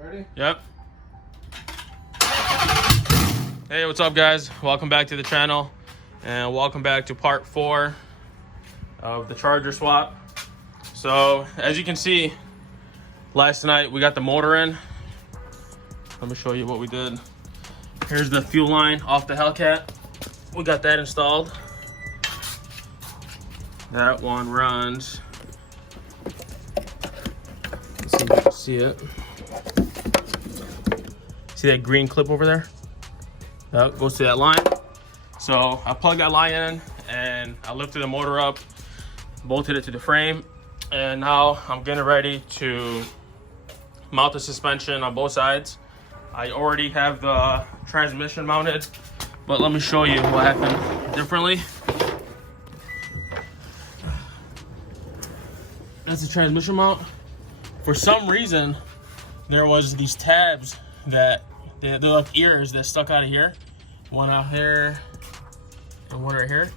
Ready? Yep. Hey, what's up, guys? Welcome back to the channel, and welcome back to part 4 of the charger swap. So, as you can see, last night we got the motor in. Let me show you what we did. Here's the fuel line off the Hellcat. We got that installed. That one runs. Let's see if you can see it. See that green clip over there? That goes to that line. So I plugged that line in and I lifted the motor up, bolted it to the frame, and now I'm getting ready to mount the suspension on both sides. I already have the transmission mounted, but let me show you what happened differently. That's the transmission mount. For some reason, there was these tabs that they're like ears that stuck out of here, one out here and one right here,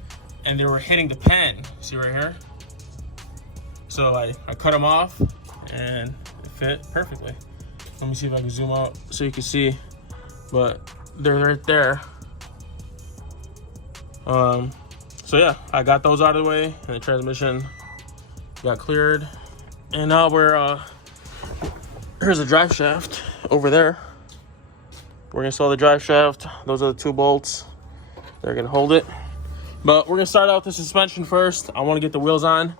and they were hitting the pen. See right here? So I cut them off and it fit perfectly. Let me see if I can zoom out so you can see, but they're right there. So yeah, I got those out of the way and the transmission got cleared. And now we're, here's the drive shaft over there. We're gonna install the drive shaft. Those are the 2 bolts. They're gonna hold it. But we're gonna start out with the suspension first. I wanna get the wheels on.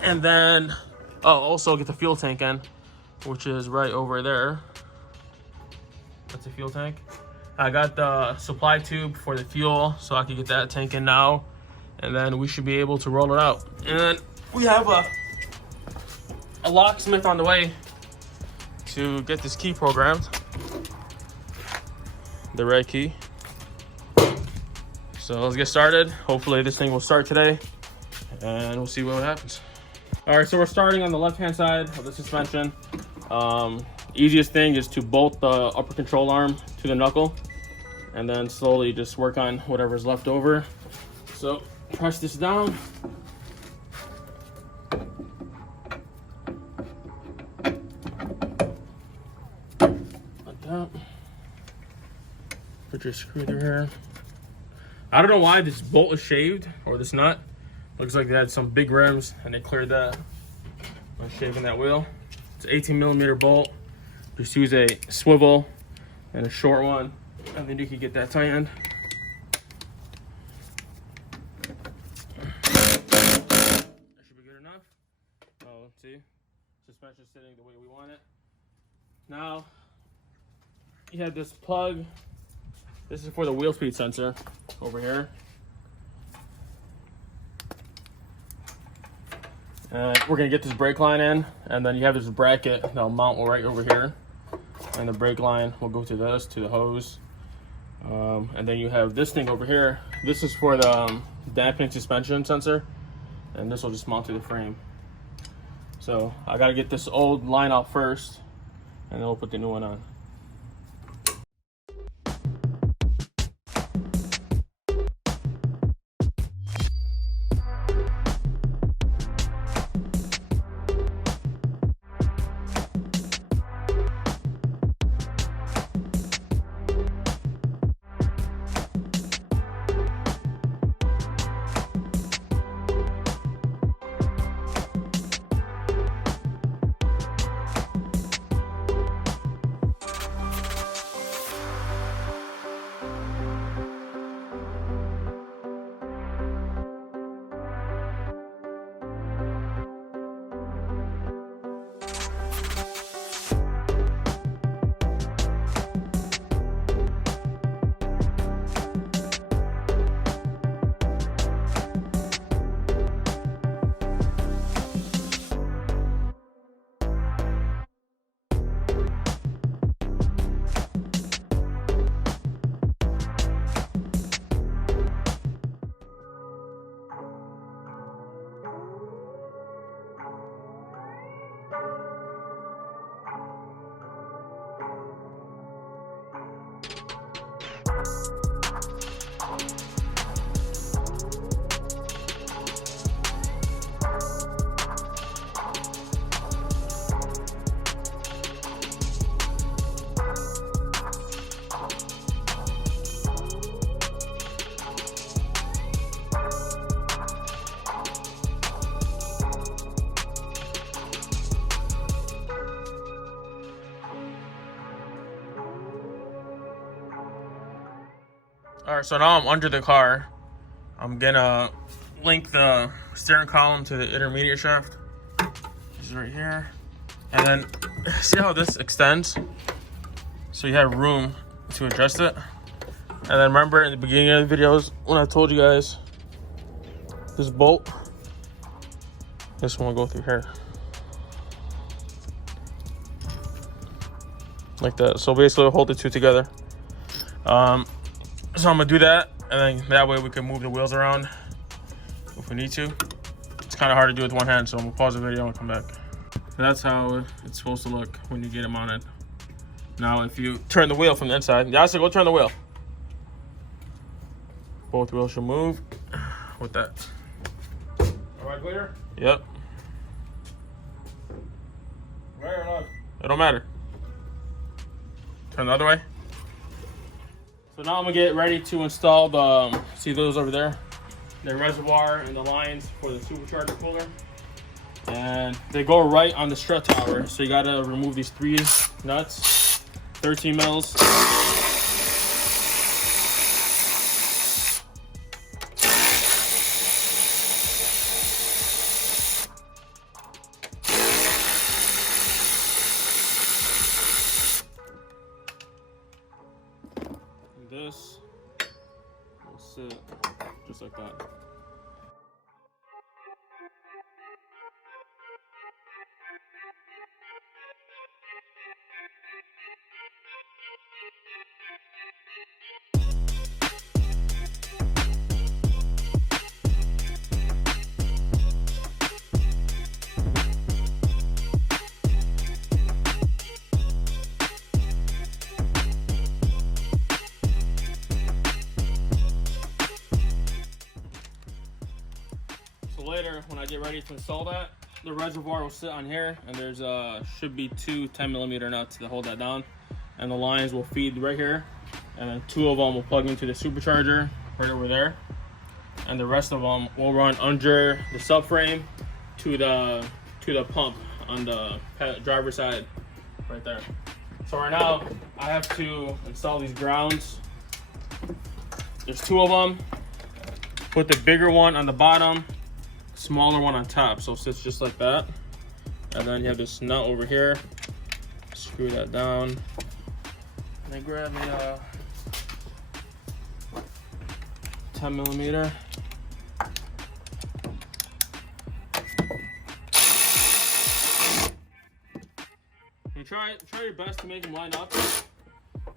And then, also get the fuel tank in, which is right over there. That's the fuel tank. I got the supply tube for the fuel, so I can get that tank in now. And then we should be able to roll it out. And then we have a locksmith on the way to get this key programmed. The red key. So let's get started. Hopefully this thing will start today and we'll see what happens. All right, so we're starting on the left-hand side of the suspension. Easiest thing is to bolt the upper control arm to the knuckle and then slowly just work on whatever's left over. So press this down. Like that. Put your screw through here. I don't know why this bolt is shaved, or this nut. Looks like they had some big rims and they cleared that by shaving that wheel. It's an 18mm bolt. Just use a swivel and a short one, and then you can get that tightened. That should be good enough. Oh, let's see. Suspension sitting the way we want it. Now, you have this plug. This is for the wheel speed sensor over here. And we're gonna get this brake line in, and then you have this bracket that'll mount right over here. And the brake line will go to this, to the hose. And then you have this thing over here. This is for the dampening suspension sensor, and this will just mount to the frame. So I gotta get this old line out first, and then we'll put the new one on. All right, so now I'm under the car. I'm gonna link the steering column to the intermediate shaft. This is right here. And then, see how this extends? So you have room to adjust it. And then remember in the beginning of the videos when I told you guys this bolt, this one will go through here. Like that. So basically hold the two together. So I'm gonna do that, and then that way we can move the wheels around if we need to. It's kind of hard to do with one hand, so I'm gonna pause the video and come back. So that's how it's supposed to look when you get it mounted. Now if you turn the wheel from the inside, yeah, so go turn the wheel. Both wheels should move with that. All right, clear? Yep. Right or left? It don't matter. Turn the other way. So now I'm gonna get ready to install the, see those over there? The reservoir and the lines for the supercharger cooler. And they go right on the strut tower. So you gotta remove these 3 nuts, 13 mils. This will sit just like that. Later, when I get ready to install that, the reservoir will sit on here, and there's should be 2 10mm nuts to hold that down, and the lines will feed right here, and then 2 of them will plug into the supercharger right over there, and the rest of them will run under the subframe to the pump on the driver's side right there. So right now I have to install these grounds. There's 2 of them. Put the bigger one on the bottom, smaller one on top, so it sits just like that. And then you have this nut over here. Screw that down. And then grab a 10mm. And try your best to make them line up.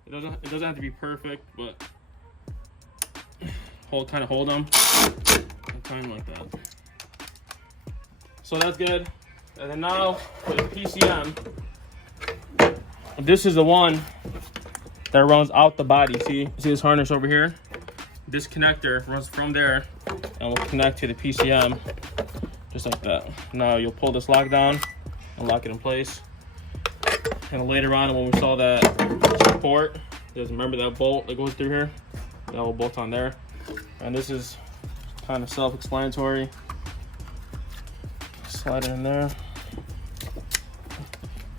It doesn't have to be perfect, but kind of hold them and time like that. So that's good. And then now for the PCM, this is the one that runs out the body. See this harness over here? This connector runs from there and will connect to the PCM just like that. Now you'll pull this lock down and lock it in place. And later on, when we saw that support, remember that bolt that goes through here? That will bolt on there. And this is kind of self-explanatory. Slide it in there,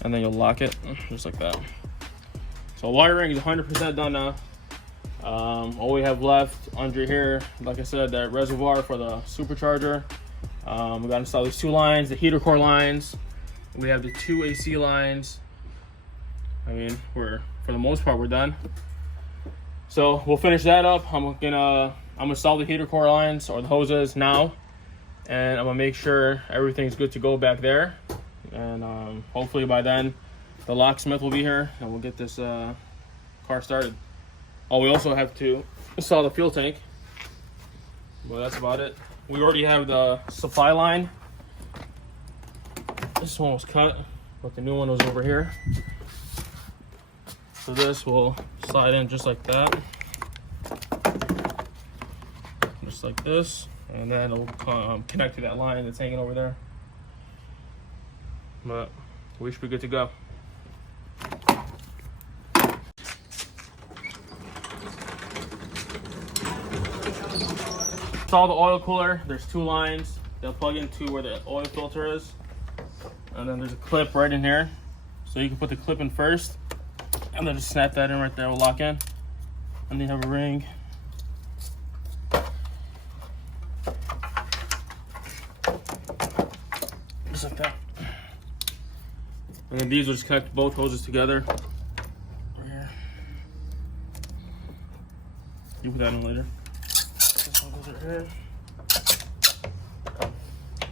and then you'll lock it just like that. So wiring is 100% done now. All we have left under here, like I said, that reservoir for the supercharger. We got to install these 2 lines, the heater core lines. We have the 2 AC lines. I mean, for the most part, we're done. So we'll finish that up. I'm gonna install the heater core lines or the hoses now. And I'm gonna make sure everything's good to go back there, and hopefully by then the locksmith will be here and we'll get this car started. Oh, we also have to install the fuel tank, but that's about it. We already have the supply line. This one was cut, but the new one was over here. So this will slide in just like that, just like this. And then it'll connect to that line that's hanging over there. But we should be good to go. Install the oil cooler. There's 2 lines. They'll plug into where the oil filter is. And then there's a clip right in here. So you can put the clip in first, and then just snap that in right there. We'll lock in. And then you have a ring And then these will just connect both hoses together. Right here. You put that in later. This one goes right here.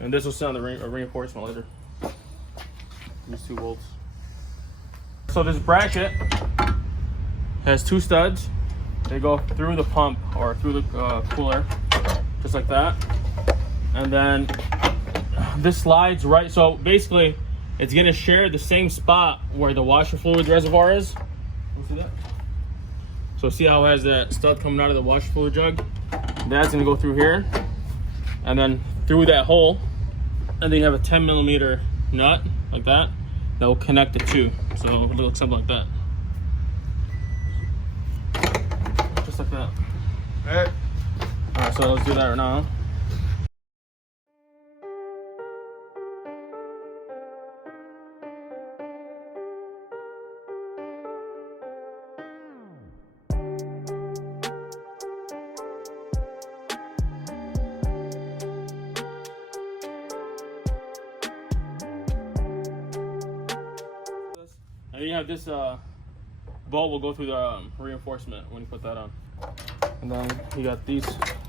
And this will sit on the reinforcement later. These 2 bolts. So this bracket has 2 studs. They go through the pump or through the cooler, just like that. And then this slides right. So basically, it's gonna share the same spot where the washer fluid reservoir is. See that? So see how it has that stud coming out of the washer fluid jug? That's gonna go through here, and then through that hole. And then you have a 10mm nut like that will connect the 2. So it'll look something like that. Just like that. Hey. Alright, so let's do that right now. And you have this bolt will go through the reinforcement when you put that on. And then you got these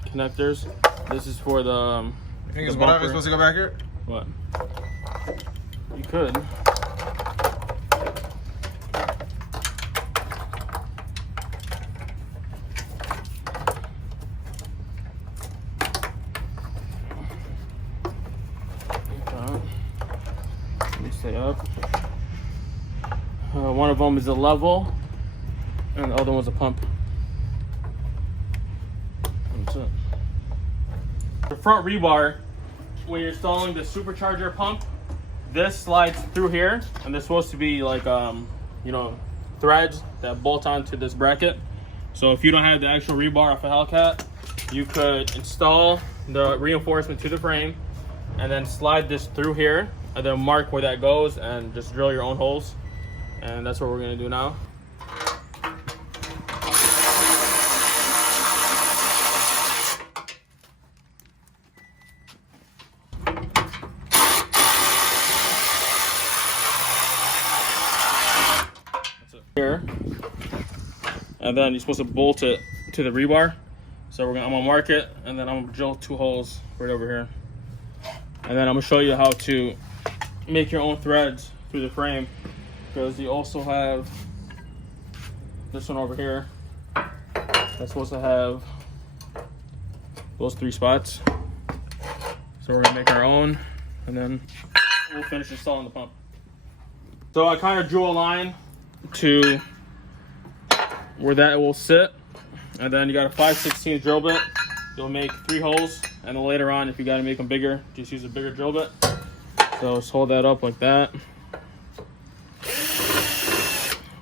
connectors. This is for the You think it's supposed to go back here? What? You could. Let me stay up. One of them is a level, and the other one's a pump. That's it. The front rebar, when you're installing the supercharger pump, this slides through here, and there's supposed to be like you know, threads that bolt onto this bracket. So if you don't have the actual rebar off a Hellcat, you could install the reinforcement to the frame and then slide this through here and then mark where that goes and just drill your own holes. And that's what we're gonna do now. That's it. Here, and then you're supposed to bolt it to the rebar. So I'm gonna mark it, and then I'm gonna drill 2 holes right over here. And then I'm gonna show you how to make your own threads through the frame, because you also have this one over here that's supposed to have those 3 spots. So we're gonna make our own, and then we'll finish installing the pump. So I kind of drew a line to where that will sit, and then you got a 5/16 drill bit. You'll make 3 holes, and then later on, if you got to make them bigger, just use a bigger drill bit. So let's hold that up like that.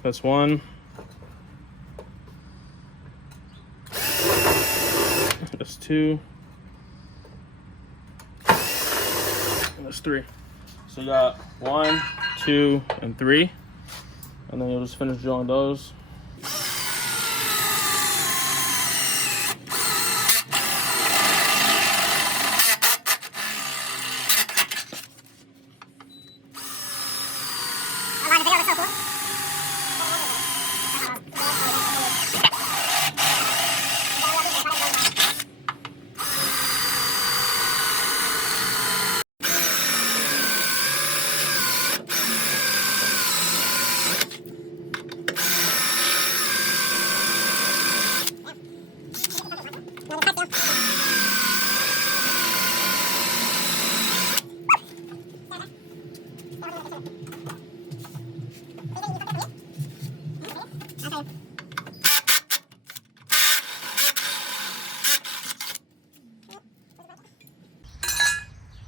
That's 1. That's 2. And that's 3. So you got 1, 2, and 3. And then you'll just finish drilling those.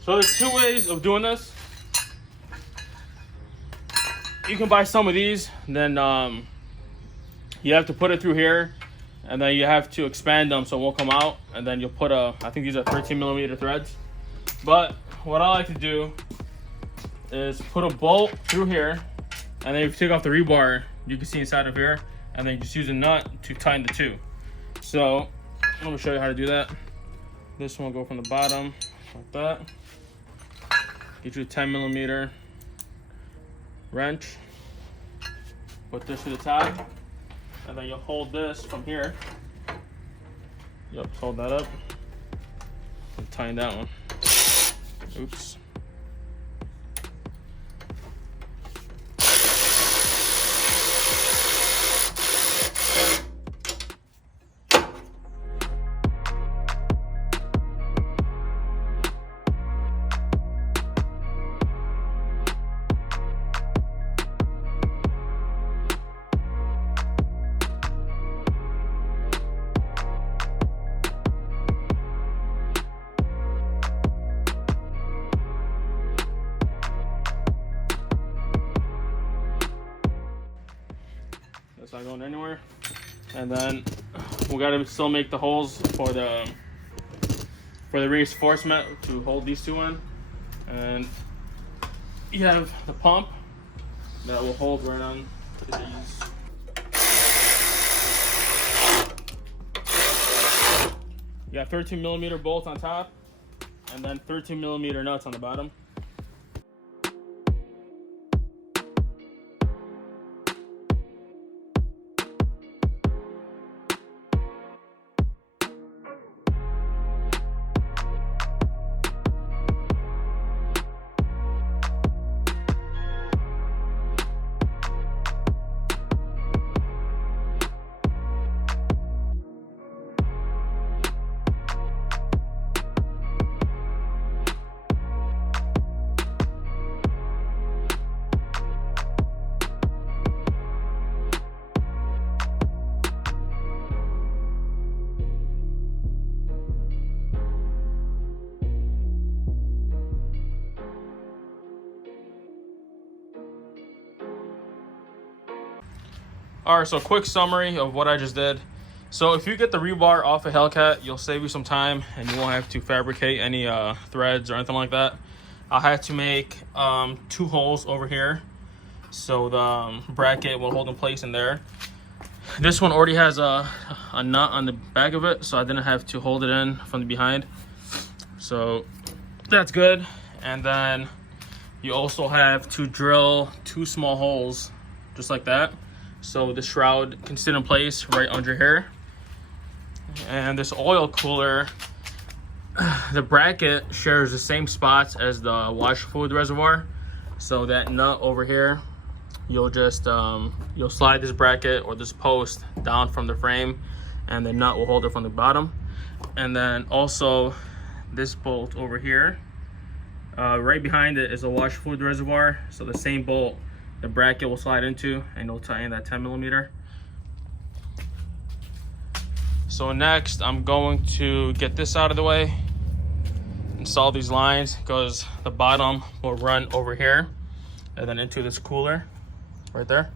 So there's 2 ways of doing this. You can buy some of these, then you have to put it through here, and then you have to expand them so it won't come out, and then you'll put I think these are 13mm threads. But what I like to do is put a bolt through here, and then if you take off the rebar, you can see inside of here, and then you just use a nut to tighten the 2. So I'm gonna show you how to do that. This one will go from the bottom like that. Get you a 10mm, wrench. Put this to the top, and then you'll hold this from here. Yep, hold that up. And tighten that one. Oops. That's not going anywhere. And then we gotta still make the holes for the reinforcement to hold these two in. And you have the pump that will hold right on to these. You got 13mm bolts on top, and then 13mm nuts on the bottom. All right, so quick summary of what I just did. So if you get the rebar off a Hellcat, you'll save you some time and you won't have to fabricate any threads or anything like that. I had to make 2 holes over here so the bracket will hold in place in there. This one already has a nut on the back of it, so I didn't have to hold it in from the behind. So that's good. And then you also have to drill 2 small holes just like that, so the shroud can sit in place right under here. And this oil cooler, the bracket shares the same spots as the wash fluid reservoir. So that nut over here, you'll just you'll slide this bracket or this post down from the frame, and the nut will hold it from the bottom. And then also this bolt over here, right behind it is a wash fluid reservoir. So the same bolt the bracket will slide into, and it'll tighten that 10mm. So next I'm going to get this out of the way, install these lines, because the bottom will run over here and then into this cooler right there.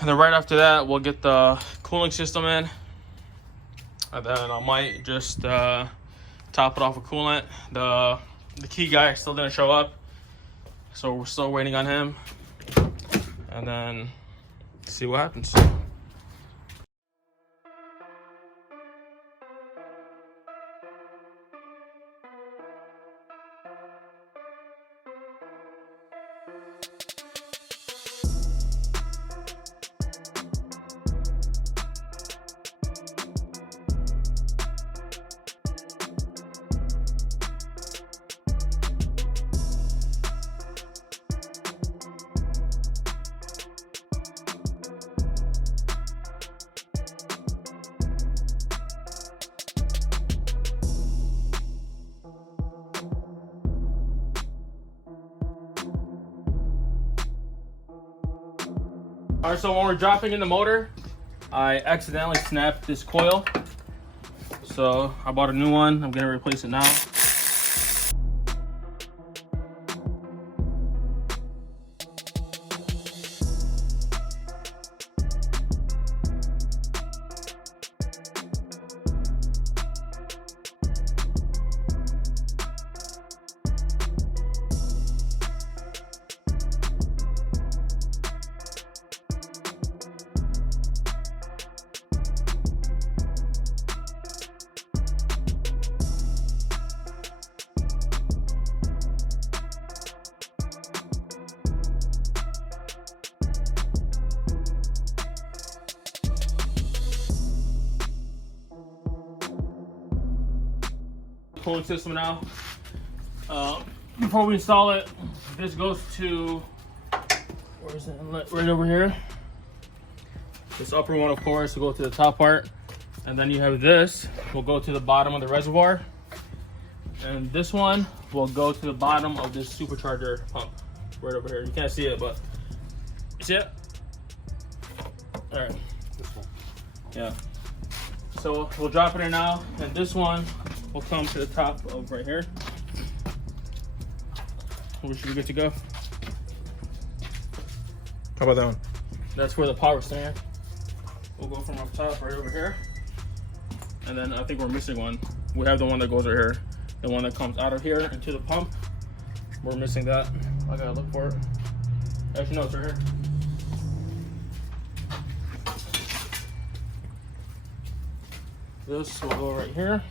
And then right after that we'll get the cooling system in, and then I might just top it off with coolant. The key guy still didn't show up, so we're still waiting on him, and then see what happens. All right, so when we're dropping in the motor, I accidentally snapped this coil. So I bought a new one. I'm gonna replace it now. cooling system now. Before we install it, this goes to, where's the inlet? Right over here. This upper one, of course, will go to the top part. And then you have this, will go to the bottom of the reservoir. And this one will go to the bottom of this supercharger pump. Right over here. You can't see it, but you see it? All right. This one. Yeah. So we'll drop it in now, and this one will come to the top of right here. We should be good to go. How about that one? That's where the power steering. We'll go from up top right over here. And then I think we're missing one. We have the one that goes right here. The one that comes out of here into the pump. We're missing that. I gotta look for it. Actually, no, it's right here. This will go right here.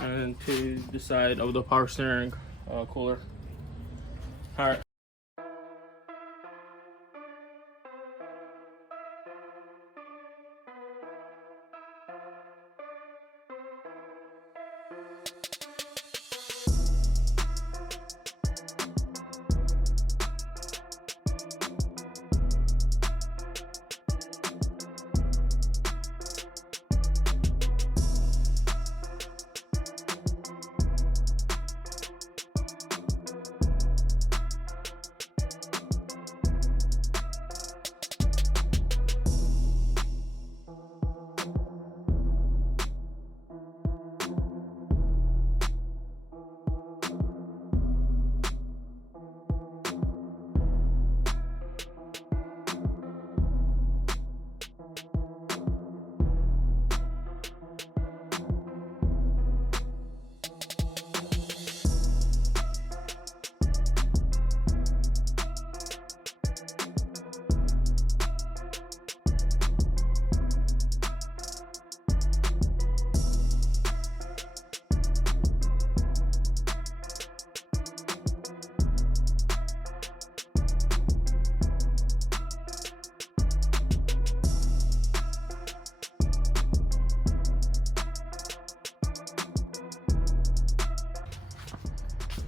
And to the side of the power steering cooler. All right.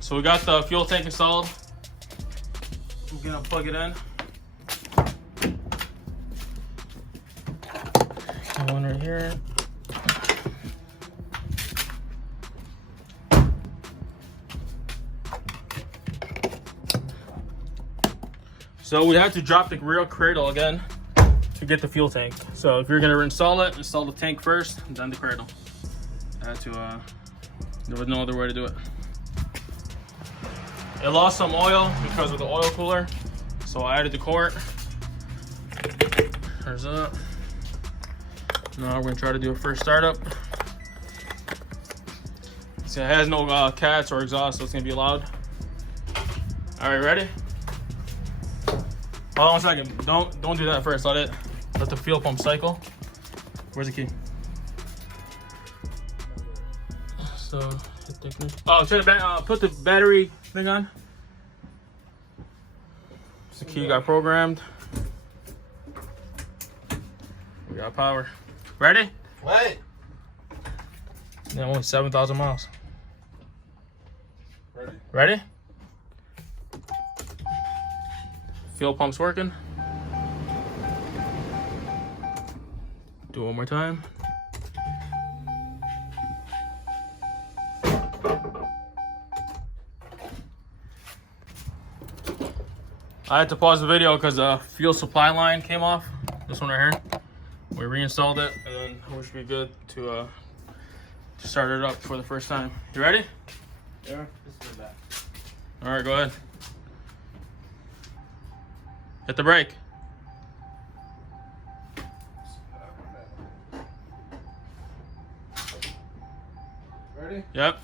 So we got the fuel tank installed. I'm gonna plug it in. Got one right here. So we have to drop the rear cradle again to get the fuel tank. So if you're gonna install it, install the tank first, and then the cradle. I had to, there was no other way to do it. It lost some oil because of the oil cooler, so I added the quart. There's that. Now we're gonna try to do a first startup. See, it has no cats or exhaust, so it's gonna be loud. All right, ready? Hold on 1 second. Don't do that first. Let the fuel pump cycle. Where's the key? So hit the ignition. Oh, put the battery thing on. The key got programmed. We got power. Ready? Wait. Yeah, only 7,000 miles. Ready. Ready? Fuel pump's working. Do it one more time. I had to pause the video because the fuel supply line came off. This one right here. We reinstalled it, and then we should be good to start it up for the first time. You ready? Yeah. This is back. All right, go ahead. Hit the brake. Ready? Yep.